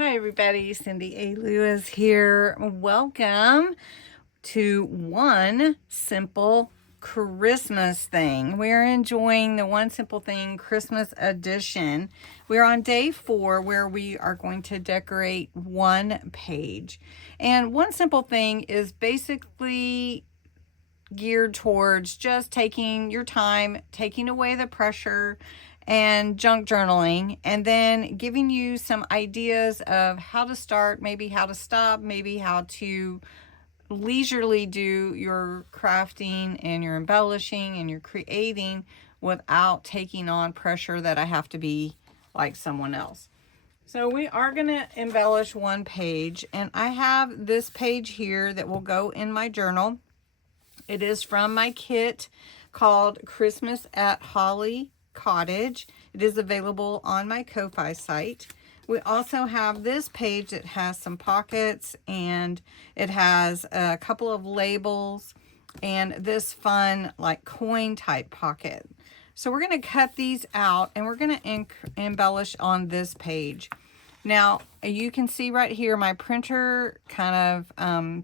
Hi everybody, Cindy A. Lewis here. Welcome to One Simple Christmas Thing. We're enjoying the One Simple Thing Christmas edition. We're on day 4 where we are going to decorate one page. And One Simple Thing is basically geared towards just taking your time, taking away the pressure and junk journaling, and then giving you some ideas of how to start, maybe how to stop, maybe how to leisurely do your crafting and your embellishing and your creating without taking on pressure that I have to be like someone else. So we are going to embellish one page, and I have this page here that will go in my journal. It is from my kit called Christmas at Holly Cottage. It is available on my Ko-Fi site. We also have this page that has some pockets, and it has a couple of labels and this fun like coin type pocket. So we're going to cut these out and we're going to embellish on this page. Now you can see right here my printer kind of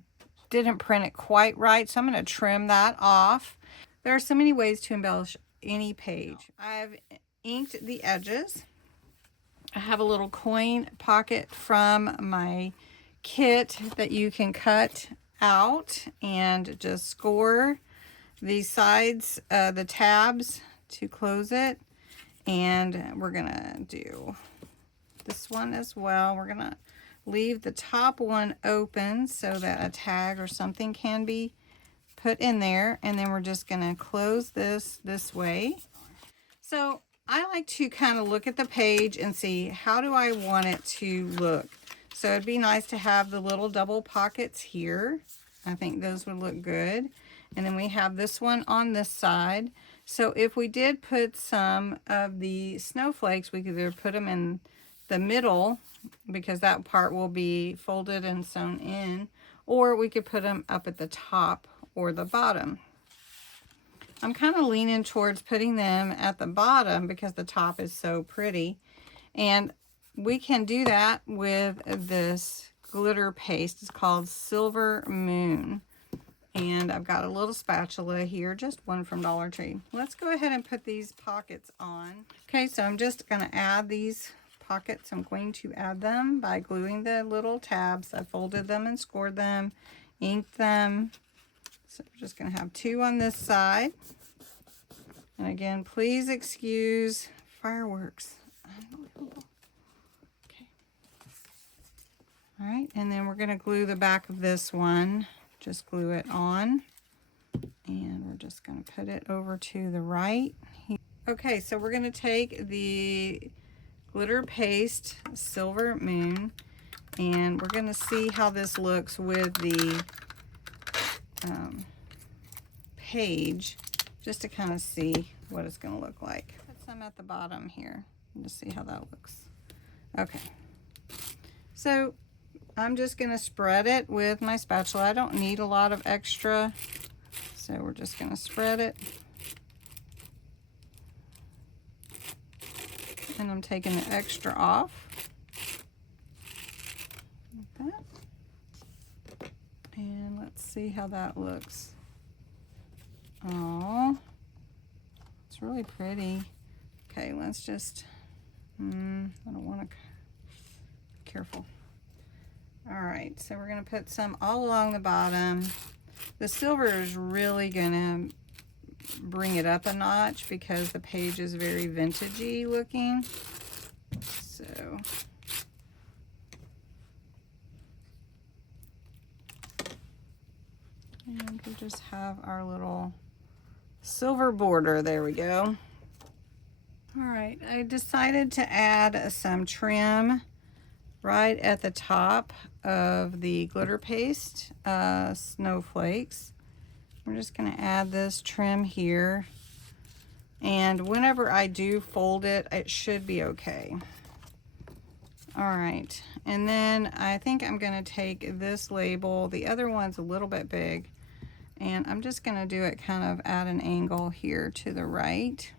didn't print it quite right, so I'm going to trim that off. There are so many ways to embellish any page. I've inked the edges. I have a little coin pocket from my kit that you can cut out and just score the sides, the tabs to close it. And we're going to do this one as well. We're going to leave the top one open so that a tag or something can be put in there, and then we're just going to close this way. So I like to kind of look at the page and see how do I want it to look. So it'd be nice to have the little double pockets here. I think those would look good. And then we have this one on this side. So if we did put some of the snowflakes, we could either put them in the middle, because that part will be folded and sewn in, or we could put them up at the top or the bottom. I'm kind of leaning towards putting them at the bottom because the top is so pretty, and we can do that with this glitter paste. It's called Silver Moon, and I've got a little spatula here, just one from Dollar Tree. Let's go ahead and put these pockets on. Okay, so I'm just going to add these pockets. I'm going to add them by gluing the little tabs. I folded them and scored them, inked them. So we're just going to have 2 on this side. And again, please excuse fireworks. Okay. All right, and then we're going to glue the back of this one. Just glue it on. And we're just going to put it over to the right. Okay, so we're going to take the glitter paste Silver Moon, and we're going to see how this looks with the page, just to kind of see what it's going to look like. Put some at the bottom here and just see how that looks. Okay, so I'm just going to spread it with my spatula. I don't need a lot of extra, so we're just going to spread it. And I'm taking the extra off, like that. And let's see how that looks. Oh, it's really pretty. Okay, let's just, I don't want to, be careful. All right, so we're going to put some all along the bottom. The silver is really going to bring it up a notch because the page is very vintagey looking. So and we just have our little silver border. There we go. All right, I decided to add some trim right at the top of the glitter paste snowflakes. We're just going to add this trim here, and whenever I do fold it, it should be okay. All right, and then I think I'm going to take this label. The other one's a little bit big, and I'm just going to do it kind of at an angle here to the right.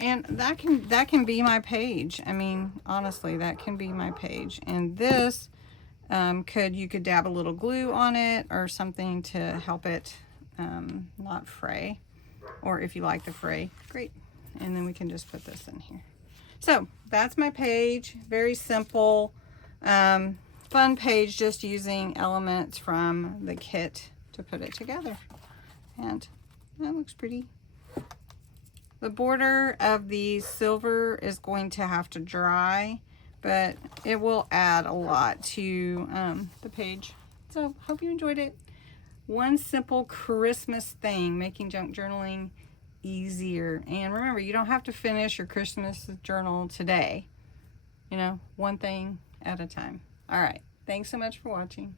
And that can be my page. I mean, honestly, that can be my page. And this you could dab a little glue on it or something to help it not fray. Or if you like the fray, great. And then we can just put this in here. So that's my page. Very simple, fun page, just using elements from the kit to put it together. And that looks pretty. The border of the silver is going to have to dry, but it will add a lot to the page. So hope you enjoyed it. One simple Christmas thing, making junk journaling easier. And remember, you don't have to finish your Christmas journal today. You know, one thing at a time. All right. Thanks so much for watching.